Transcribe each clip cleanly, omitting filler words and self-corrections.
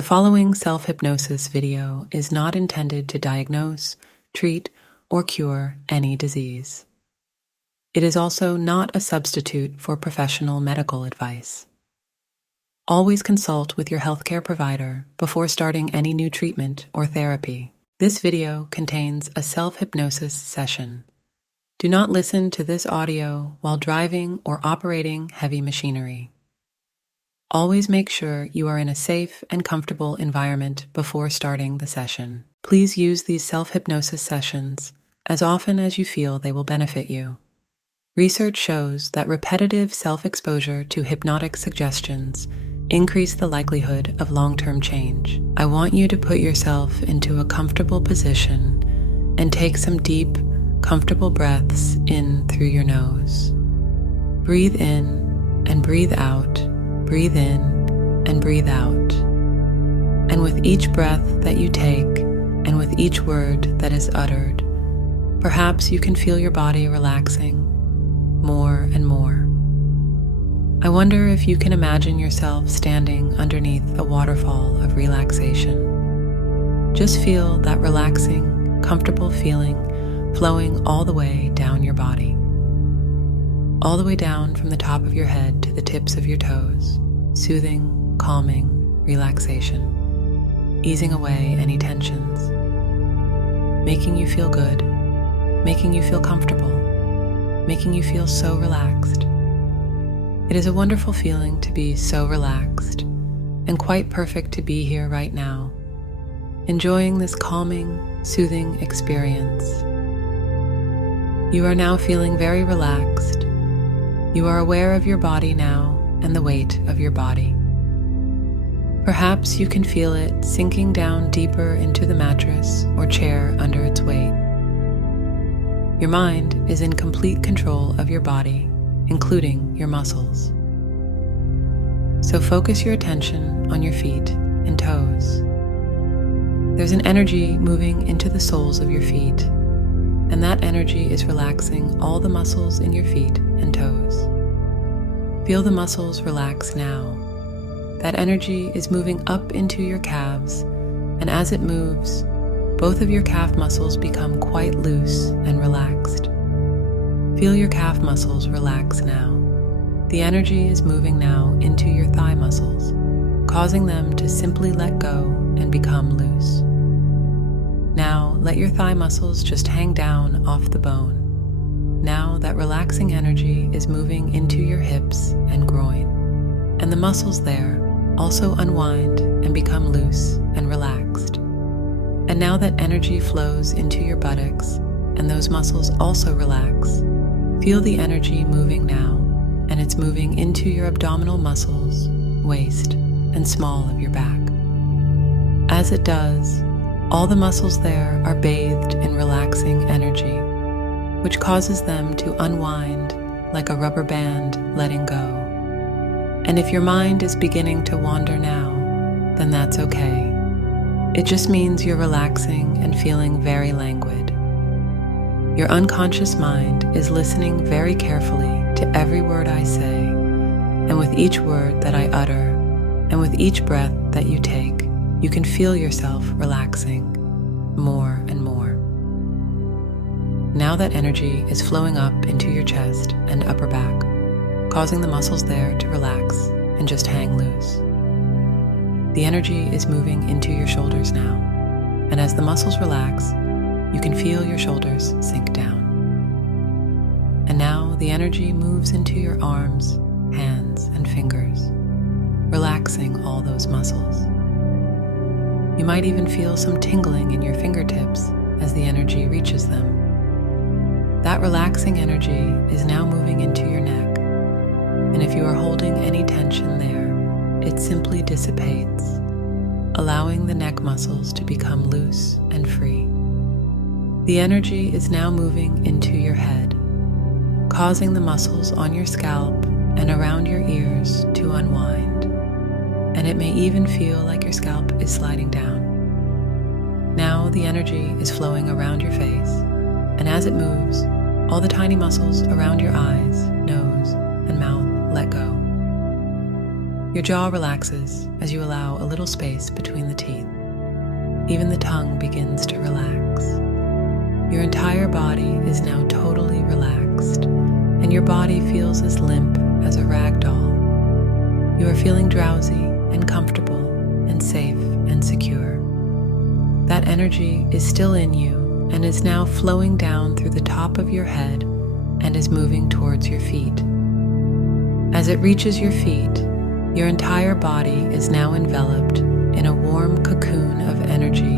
The following self-hypnosis video is not intended to diagnose, treat, or cure any disease. It is also not a substitute for professional medical advice. Always consult with your healthcare provider before starting any new treatment or therapy. This video contains a self-hypnosis session. Do not listen to this audio while driving or operating heavy machinery. Always make sure you are in a safe and comfortable environment before starting the session. Please use these self-hypnosis sessions as often as you feel they will benefit you. Research shows that repetitive self-exposure to hypnotic suggestions increase the likelihood of long-term change. I want you to put yourself into a comfortable position and take some deep, comfortable breaths in through your nose. Breathe in and breathe out. Breathe in and breathe out. And with each breath that you take and with each word that is uttered, perhaps you can feel your body relaxing more and more. I wonder if you can imagine yourself standing underneath a waterfall of relaxation. Just feel that relaxing, comfortable feeling flowing all the way down your body. All the way down from the top of your head to the tips of your toes, soothing, calming, relaxation, easing away any tensions, making you feel good, making you feel comfortable, making you feel so relaxed. It is a wonderful feeling to be so relaxed and quite perfect to be here right now, enjoying this calming, soothing experience. You are now feeling very relaxed. You are aware of your body now and the weight of your body. Perhaps you can feel it sinking down deeper into the mattress or chair under its weight. Your mind is in complete control of your body, including your muscles. So focus your attention on your feet and toes. There's an energy moving into the soles of your feet, and that energy is relaxing all the muscles in your feet and toes. Feel the muscles relax now. That energy is moving up into your calves, and as it moves, both of your calf muscles become quite loose and relaxed. Feel your calf muscles relax now. The energy is moving now into your thigh muscles, causing them to simply let go and become loose. Now, let your thigh muscles just hang down off the bone. Now that relaxing energy is moving into your hips and groin, and the muscles there also unwind and become loose and relaxed. And now that energy flows into your buttocks, and those muscles also relax. Feel the energy moving now, and it's moving into your abdominal muscles, waist, and small of your back. As it does, all the muscles there are bathed in relaxing energy, which causes them to unwind like a rubber band letting go. And if your mind is beginning to wander now, then that's okay. It just means you're relaxing and feeling very languid. Your unconscious mind is listening very carefully to every word I say, and with each word that I utter, and with each breath that you take, you can feel yourself relaxing more and more. Now that energy is flowing up into your chest and upper back, causing the muscles there to relax and just hang loose. The energy is moving into your shoulders now, and as the muscles relax, you can feel your shoulders sink down. And now the energy moves into your arms, hands, and fingers, relaxing all those muscles. You might even feel some tingling in your fingertips as the energy reaches them. That relaxing energy is now moving into your neck, and if you are holding any tension there, it simply dissipates, allowing the neck muscles to become loose and free. The energy is now moving into your head, causing the muscles on your scalp and around your ears to unwind, and it may even feel like your scalp is sliding down. Now the energy is flowing around your face, and as it moves, all the tiny muscles around your eyes, nose, and mouth let go. Your jaw relaxes as you allow a little space between the teeth. Even the tongue begins to relax. Your entire body is now totally relaxed, and your body feels as limp as a rag doll. You are feeling drowsy and comfortable and safe and secure. That energy is still in you and is now flowing down through the top of your head and is moving towards your feet. As it reaches your feet, your entire body is now enveloped in a warm cocoon of energy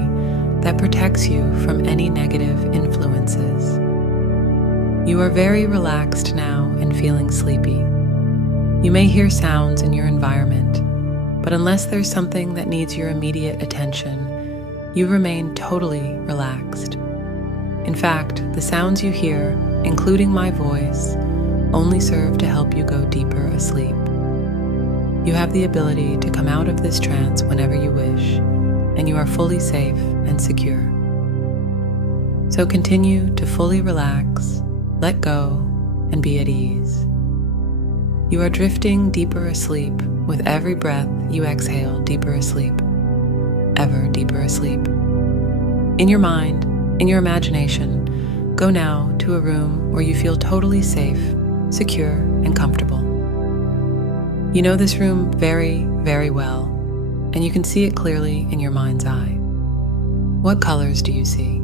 that protects you from any negative influences. You are very relaxed now and feeling sleepy. You may hear sounds in your environment, but unless there's something that needs your immediate attention, you remain totally relaxed. In fact, the sounds you hear, including my voice, only serve to help you go deeper asleep. You have the ability to come out of this trance whenever you wish, and you are fully safe and secure. So continue to fully relax, let go, and be at ease. You are drifting deeper asleep with every breath you exhale, deeper asleep, ever deeper asleep. In your mind, in your imagination, go now to a room where you feel totally safe, secure, and comfortable. You know this room very, very well, and you can see it clearly in your mind's eye. What colors do you see?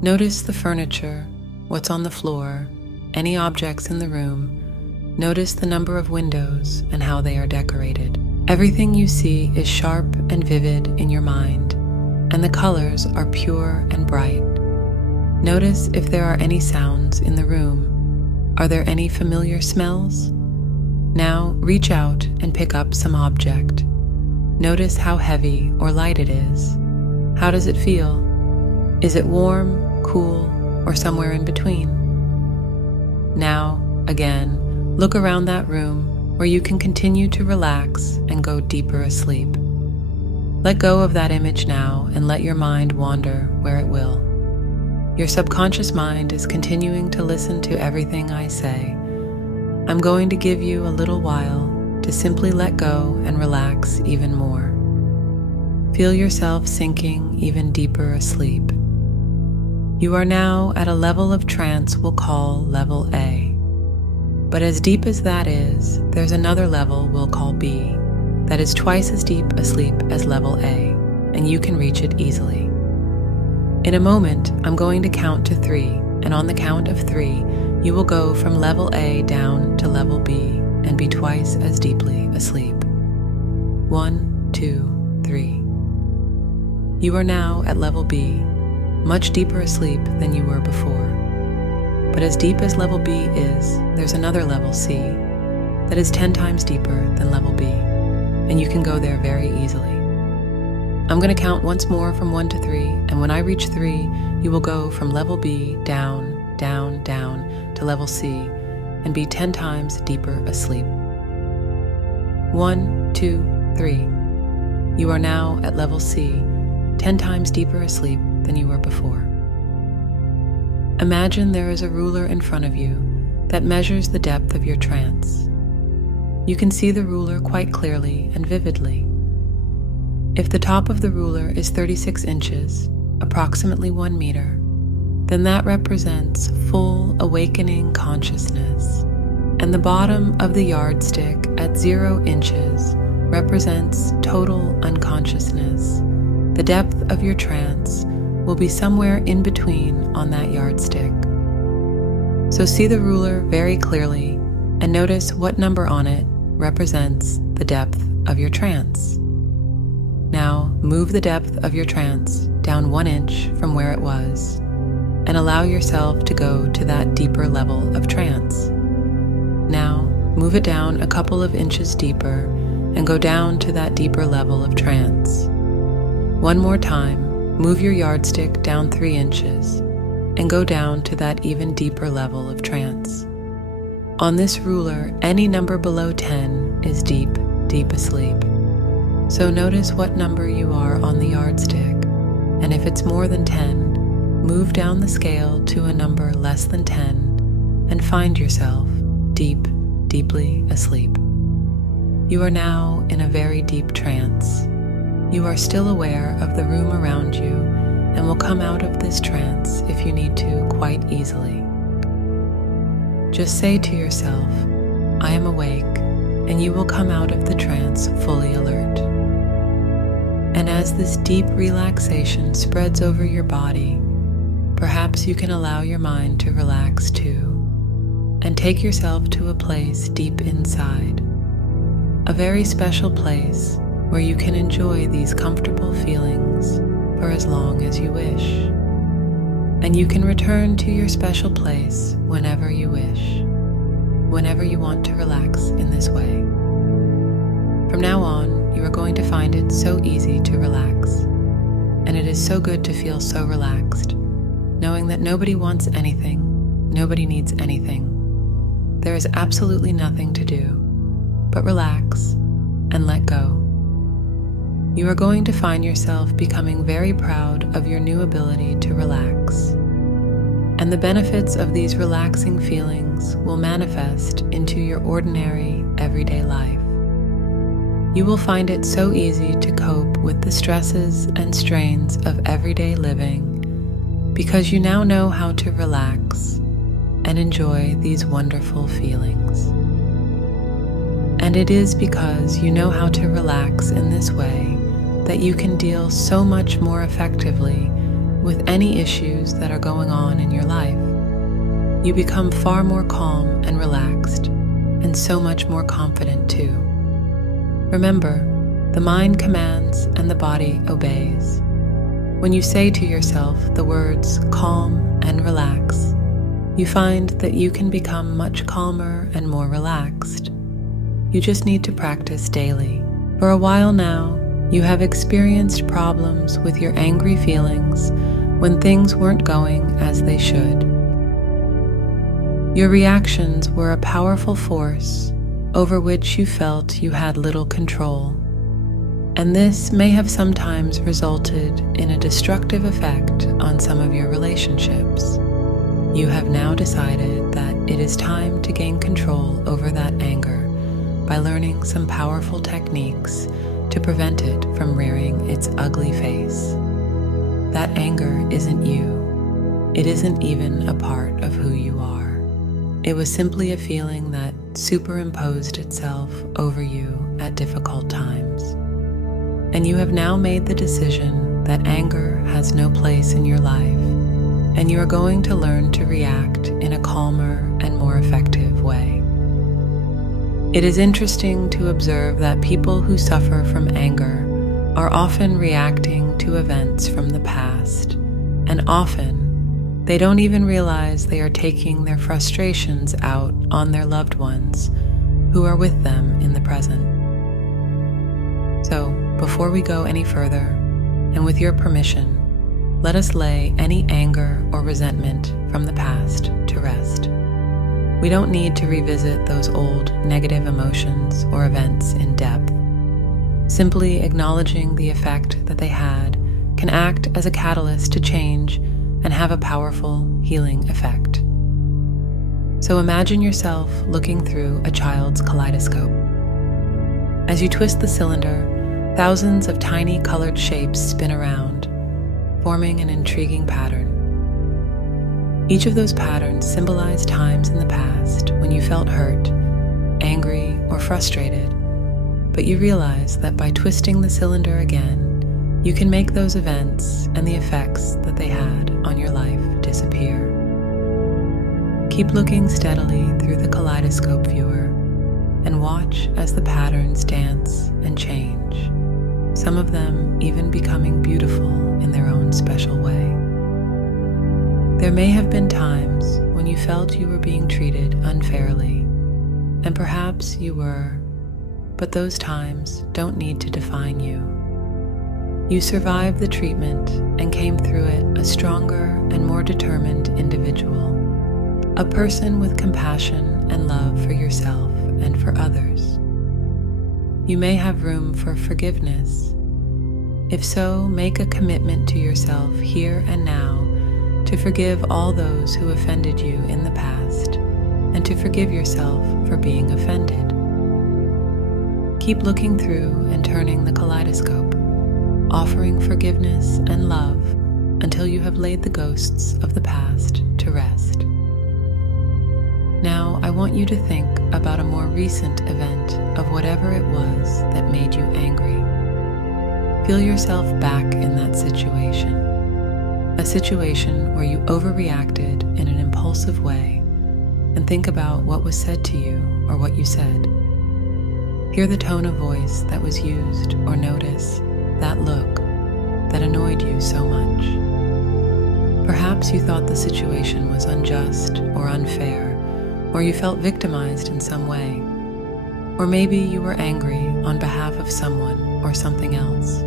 Notice the furniture, what's on the floor, any objects in the room. Notice the number of windows and how they are decorated. Everything you see is sharp and vivid in your mind, and the colors are pure and bright. Notice if there are any sounds in the room. Are there any familiar smells? Now reach out and pick up some object. Notice how heavy or light it is. How does it feel? Is it warm, cool, or somewhere in between? Now, again, look around that room where you can continue to relax and go deeper asleep. Let go of that image now and let your mind wander where it will. Your subconscious mind is continuing to listen to everything I say. I'm going to give you a little while to simply let go and relax even more. Feel yourself sinking even deeper asleep. You are now at a level of trance we'll call level A. But as deep as that is, there's another level we'll call B that is twice as deep asleep as level A, and you can reach it easily. In a moment, I'm going to count to 3, and on the count of 3, you will go from level A down to level B and be twice as deeply asleep. 1, 2, 3. You are now at level B, much deeper asleep than you were before. But as deep as level B is, there's another level C that is 10 times deeper than level B, and you can go there very easily. I'm going to count once more from 1 to 3, and when I reach 3, you will go from level B down, down, down to level C and be 10 times deeper asleep. 1, 2, 3. You are now at level C, 10 times deeper asleep than you were before. Imagine there is a ruler in front of you that measures the depth of your trance. You can see the ruler quite clearly and vividly. If the top of the ruler is 36 inches, approximately 1 meter, then that represents full awakening consciousness, and the bottom of the yardstick at 0 inches represents total unconsciousness. The depth of your trance will be somewhere in between on that yardstick. So see the ruler very clearly and notice what number on it represents the depth of your trance. Now move the depth of your trance down 1 inch from where it was and allow yourself to go to that deeper level of trance. Now move it down a couple of inches deeper and go down to that deeper level of trance. One more time, move your yardstick down 3 inches and go down to that even deeper level of trance. On this ruler, any number below 10 is deep, deep asleep. So notice what number you are on the yardstick, and if it's more than 10, move down the scale to a number less than 10 and find yourself deep, deeply asleep. You are now in a very deep trance. You are still aware of the room around you and will come out of this trance if you need to quite easily. Just say to yourself, "I am awake," and you will come out of the trance fully alert. And as this deep relaxation spreads over your body, perhaps you can allow your mind to relax too, and take yourself to a place deep inside, a very special place where you can enjoy these comfortable feelings for as long as you wish. And you can return to your special place whenever you wish, whenever you want to relax in this way. From now on, you are going to find it so easy to relax, and it is so good to feel so relaxed, knowing that nobody wants anything, nobody needs anything. There is absolutely nothing to do but relax and let go. You are going to find yourself becoming very proud of your new ability to relax. And the benefits of these relaxing feelings will manifest into your ordinary, everyday life. You will find it so easy to cope with the stresses and strains of everyday living because you now know how to relax and enjoy these wonderful feelings. And it is because you know how to relax in this way that you can deal so much more effectively with any issues that are going on in your life. You become far more calm and relaxed, and so much more confident too. Remember, the mind commands and the body obeys. When you say to yourself the words calm and relax, you find that you can become much calmer and more relaxed. You just need to practice daily. For a while now, you have experienced problems with your angry feelings when things weren't going as they should. Your reactions were a powerful force over which you felt you had little control, and this may have sometimes resulted in a destructive effect on some of your relationships. You have now decided that it is time to gain control over that anger by learning some powerful techniques to prevent it from rearing its ugly face. That anger isn't you. It isn't even a part of who you are. It was simply a feeling that superimposed itself over you at difficult times. And you have now made the decision that anger has no place in your life, and you are going to learn to react in a calmer and more effective way. It is interesting to observe that people who suffer from anger are often reacting to events from the past, and often they don't even realize they are taking their frustrations out on their loved ones who are with them in the present. So, before we go any further, and with your permission, let us lay any anger or resentment from the past to rest. We don't need to revisit those old negative emotions or events in depth. Simply acknowledging the effect that they had can act as a catalyst to change and have a powerful healing effect. So imagine yourself looking through a child's kaleidoscope. As you twist the cylinder, thousands of tiny colored shapes spin around, forming an intriguing pattern. Each of those patterns symbolize times in the past when you felt hurt, angry, or frustrated, but you realize that by twisting the cylinder again, you can make those events and the effects that they had on your life disappear. Keep looking steadily through the kaleidoscope viewer and watch as the patterns dance and change, some of them even becoming beautiful in their own special way. There may have been times when you felt you were being treated unfairly, and perhaps you were, but those times don't need to define you. You survived the treatment and came through it a stronger and more determined individual, a person with compassion and love for yourself and for others. You may have room for forgiveness. If so, make a commitment to yourself here and now to forgive all those who offended you in the past and to forgive yourself for being offended. keep looking through and turning the kaleidoscope, offering forgiveness and love until you have laid the ghosts of the past to rest. Now, I want you to think about a more recent event of whatever it was that made you angry. Feel yourself back in that situation, a situation where you overreacted in an impulsive way, and think about what was said to you or what you said. Hear the tone of voice that was used, or notice that look that annoyed you so much. Perhaps you thought the situation was unjust or unfair, or you felt victimized in some way. Or maybe you were angry on behalf of someone or something else.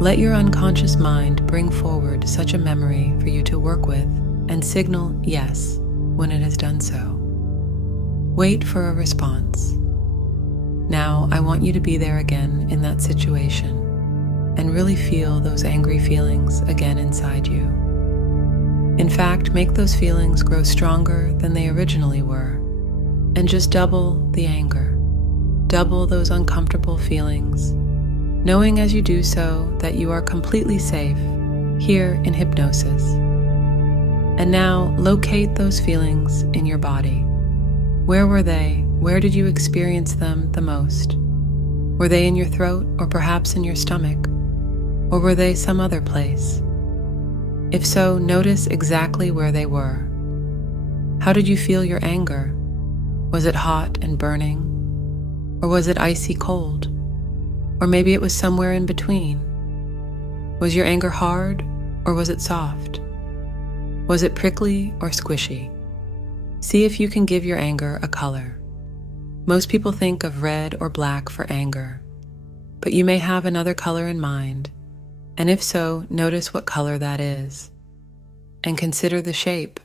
Let your unconscious mind bring forward such a memory for you to work with and signal yes when it has done so. Wait for a response. Now, I want you to be there again in that situation and really feel those angry feelings again inside you. In fact, make those feelings grow stronger than they originally were, and just double the anger, double those uncomfortable feelings, knowing as you do so that you are completely safe here in hypnosis. And now locate those feelings in your body. Where were they? Where did you experience them the most? Were they in your throat or perhaps in your stomach? Or were they some other place? If so, notice exactly where they were. How did you feel your anger? Was it hot and burning? Or was it icy cold? Or maybe it was somewhere in between. Was your anger hard or was it soft? Was it prickly or squishy? See if you can give your anger a color. Most people think of red or black for anger, but you may have another color in mind. And if so, notice what color that is, and consider the shape.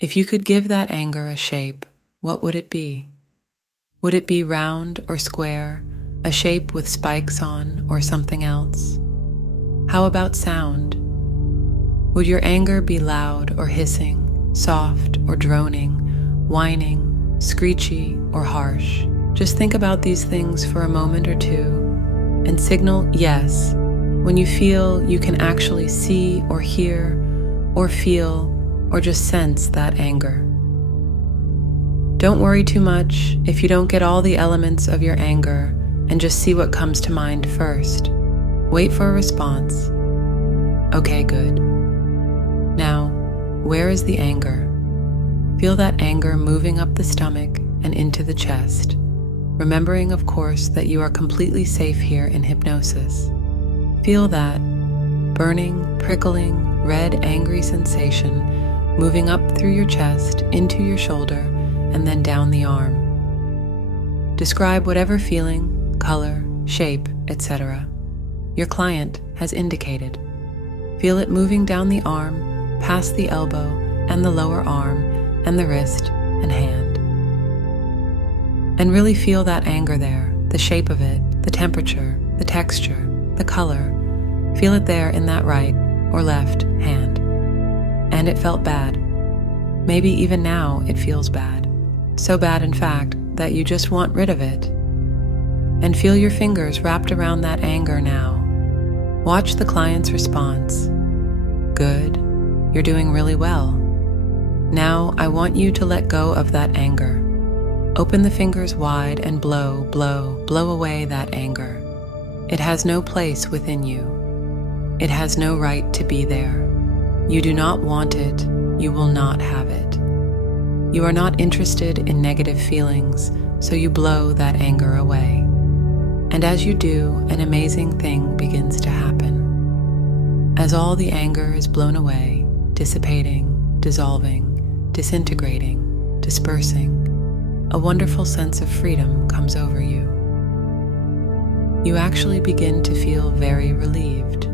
If you could give that anger a shape, what would it be? Would it be round or square, a shape with spikes on, or something else? How about sound? Would your anger be loud or hissing, soft or droning, whining, screechy or harsh? Just think about these things for a moment or two, and signal yes when you feel you can actually see or hear or feel or just sense that anger. Don't worry too much if you don't get all the elements of your anger, and just see what comes to mind first. Wait for a response. Okay, good. Now, where is the anger? Feel that anger moving up the stomach and into the chest, remembering, of course, that you are completely safe here in hypnosis. Feel that burning, prickling, red, angry sensation moving up through your chest, into your shoulder, and then down the arm. Describe whatever feeling, color, shape, etc. your client has indicated. Feel it moving down the arm, past the elbow and the lower arm and the wrist and hand. And really feel that anger there, the shape of it, the temperature, the texture, the color. Feel it there in that right or left hand. And it felt bad. Maybe even now it feels bad. So bad, in fact, that you just want rid of it. And feel your fingers wrapped around that anger now. Watch the client's response. Good. You're doing really well. Now I want you to let go of that anger. Open the fingers wide and blow, blow, blow away that anger. It has no place within you. It has no right to be there. You do not want it. You will not have it. You are not interested in negative feelings, so you blow that anger away. And as you do, an amazing thing begins to happen. As all the anger is blown away, dissipating, dissolving, disintegrating, dispersing, a wonderful sense of freedom comes over you. You actually begin to feel very relieved.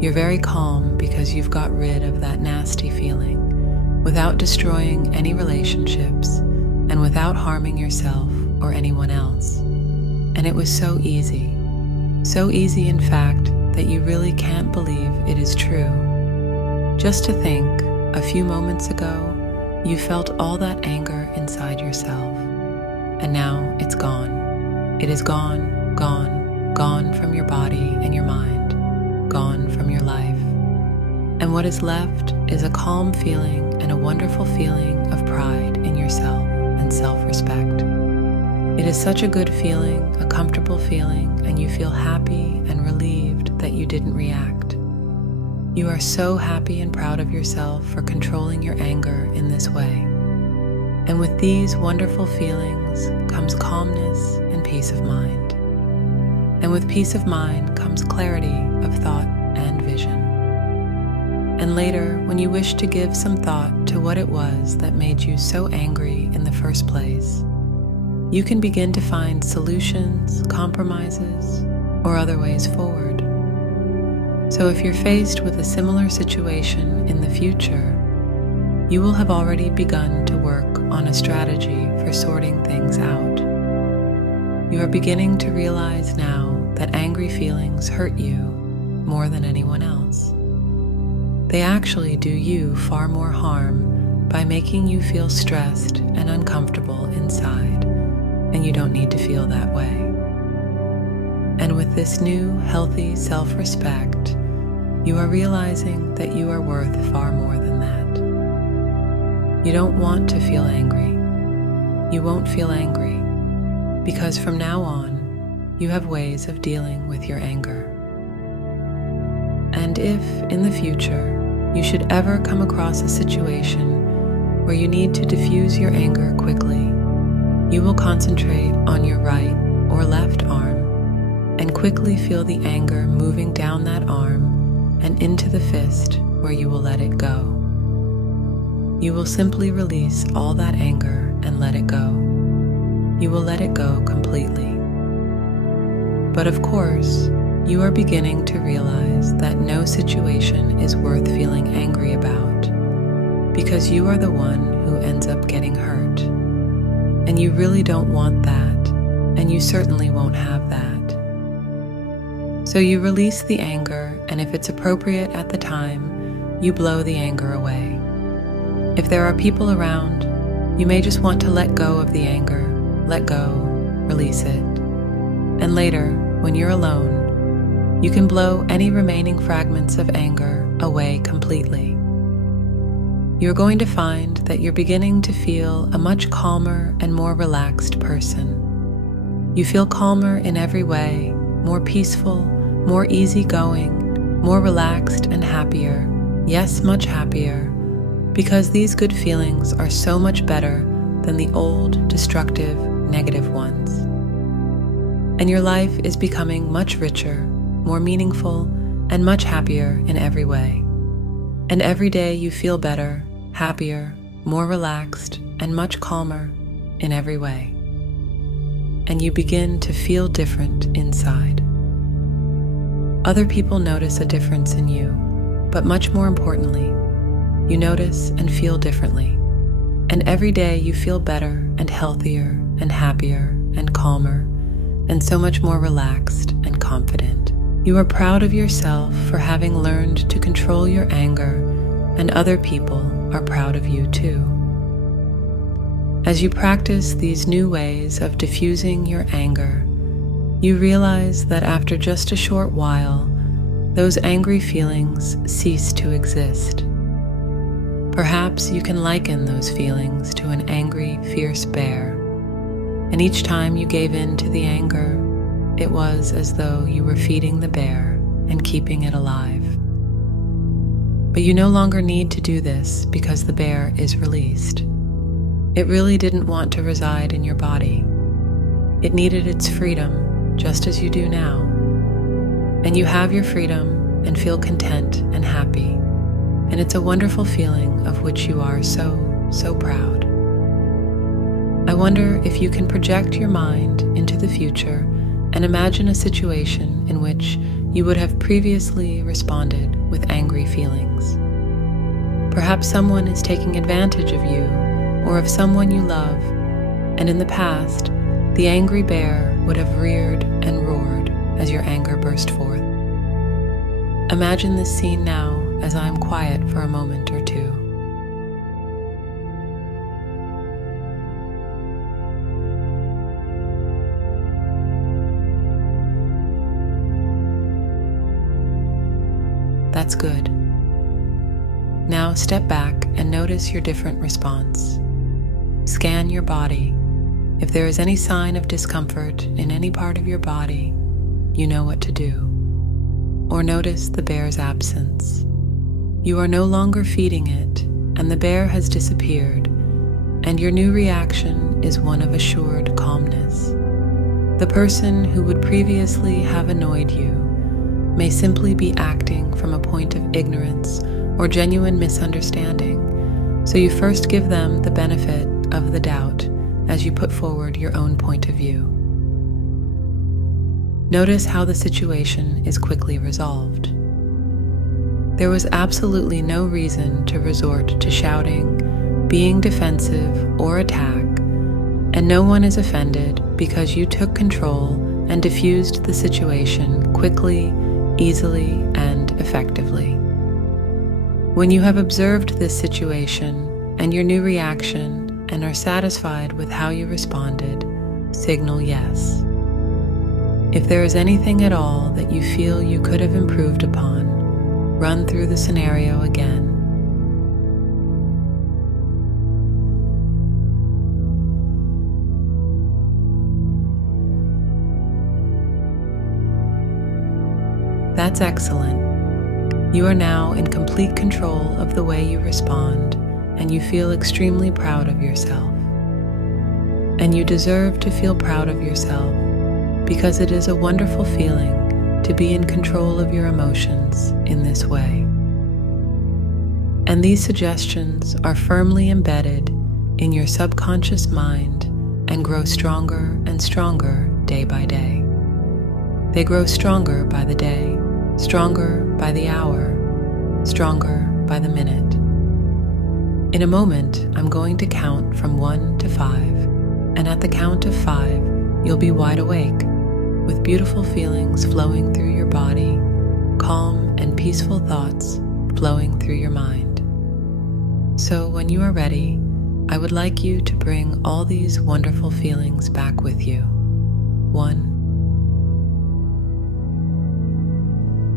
You're very calm because you've got rid of that nasty feeling without destroying any relationships and without harming yourself or anyone else. And it was so easy in fact that you really can't believe it is true. Just to think, a few moments ago, you felt all that anger inside yourself, and now it's gone. It is gone, gone, gone from your body and your mind, gone from your life. And what is left is a calm feeling and a wonderful feeling of pride in yourself and self-respect. It is such a good feeling, a comfortable feeling, and you feel happy and relieved that you didn't react. You are so happy and proud of yourself for controlling your anger in this way. And with these wonderful feelings comes calmness and peace of mind. And with peace of mind comes clarity of thought and vision. And later, when you wish to give some thought to what it was that made you so angry in the first place, you can begin to find solutions, compromises, or other ways forward. So if you're faced with a similar situation in the future, you will have already begun to work on a strategy for sorting things out. You are beginning to realize now that angry feelings hurt you more than anyone else. They actually do you far more harm by making you feel stressed and uncomfortable inside, and you don't need to feel that way. And with this new, healthy self-respect, you are realizing that you are worth far more than that. You don't want to feel angry. You won't feel angry, because from now on, you have ways of dealing with your anger. And if, in the future, you should ever come across a situation where you need to diffuse your anger quickly, you will concentrate on your right or left arm and quickly feel the anger moving down that arm and into the fist where you will let it go. You will simply release all that anger and let it go. You will let it go completely. But of course, you are beginning to realize that no situation is worth feeling angry about, because you are the one who ends up getting hurt. And you really don't want that, and you certainly won't have that. So you release the anger, and if it's appropriate at the time, you blow the anger away. If there are people around, you may just want to let go of the anger, let go, release it. And later, when you're alone, you can blow any remaining fragments of anger away completely. You're going to find that you're beginning to feel a much calmer and more relaxed person. You feel calmer in every way, more peaceful, more easygoing, more relaxed and happier, yes, much happier, because these good feelings are so much better than the old, destructive, negative ones. And your life is becoming much richer, more meaningful, and much happier in every way. And every day you feel better, happier, more relaxed, and much calmer in every way. And you begin to feel different inside. Other people notice a difference in you, but much more importantly, you notice and feel differently. And every day you feel better and healthier and happier and calmer and so much more relaxed and confident. You are proud of yourself for having learned to control your anger, and other people are proud of you too. As you practice these new ways of diffusing your anger, you realize that after just a short while, those angry feelings cease to exist. Perhaps you can liken those feelings to an angry, fierce bear, and each time you gave in to the anger, it was as though you were feeding the bear and keeping it alive. But you no longer need to do this because the bear is released. It really didn't want to reside in your body. It needed its freedom, just as you do now. And you have your freedom and feel content and happy. And it's a wonderful feeling of which you are so, so proud. I wonder if you can project your mind into the future and imagine a situation in which you would have previously responded with angry feelings. Perhaps someone is taking advantage of you or of someone you love, and in the past, the angry bear would have reared and roared as your anger burst forth. Imagine this scene now as I am quiet for a moment or two. That's good. Now step back and notice your different response. Scan your body. If there is any sign of discomfort in any part of your body, you know what to do. Or notice the bear's absence. You are no longer feeding it, and the bear has disappeared, and your new reaction is one of assured calmness. The person who would previously have annoyed you may simply be acting from a point of ignorance or genuine misunderstanding, so you first give them the benefit of the doubt as you put forward your own point of view. Notice how the situation is quickly resolved. There was absolutely no reason to resort to shouting, being defensive, or attack, and no one is offended because you took control and diffused the situation quickly, easily, and effectively. When you have observed this situation and your new reaction and are satisfied with how you responded, signal yes. If there is anything at all that you feel you could have improved upon, run through the scenario again. That's excellent. You are now in complete control of the way you respond, and you feel extremely proud of yourself. And you deserve to feel proud of yourself because it is a wonderful feeling to be in control of your emotions in this way. And these suggestions are firmly embedded in your subconscious mind and grow stronger and stronger day by day. They grow stronger by the day, stronger by the hour, stronger by the minute. In a moment, I'm going to count from 1 to 5, and at the count of 5, you'll be wide awake, with beautiful feelings flowing through your body, calm and peaceful thoughts flowing through your mind. So when you are ready, I would like you to bring all these wonderful feelings back with you. 1,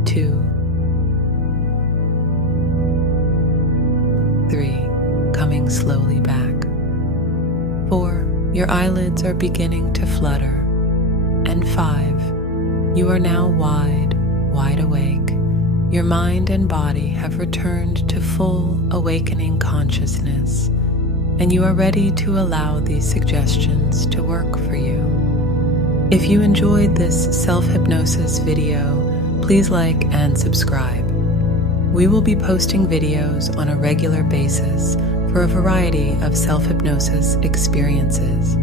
2, 3, coming slowly back. 4, your eyelids are beginning to flutter. And 5, you are now wide awake. Your mind and body have returned to full awakening consciousness, and you are ready to allow these suggestions to work for you. If you enjoyed this self-hypnosis video, please like and subscribe. We will be posting videos on a regular basis for a variety of self-hypnosis experiences.